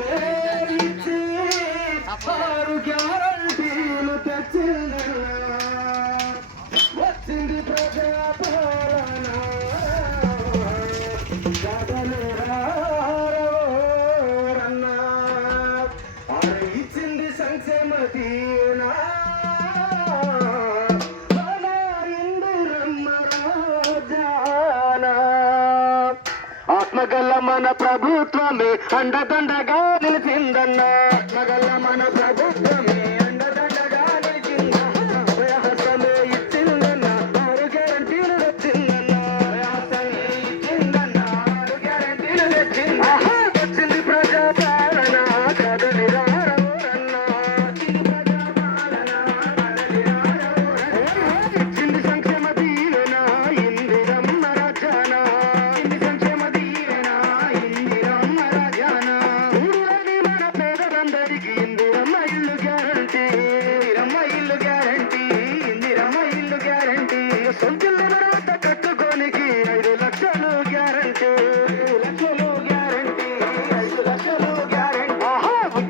మేరించి ఆరు గ్యారంటీలు తెచ్చింది మగల మన ప్రభుత్వమే అండదండగా నిలిపిందన్న మగల మన ప్రభుత్వమే.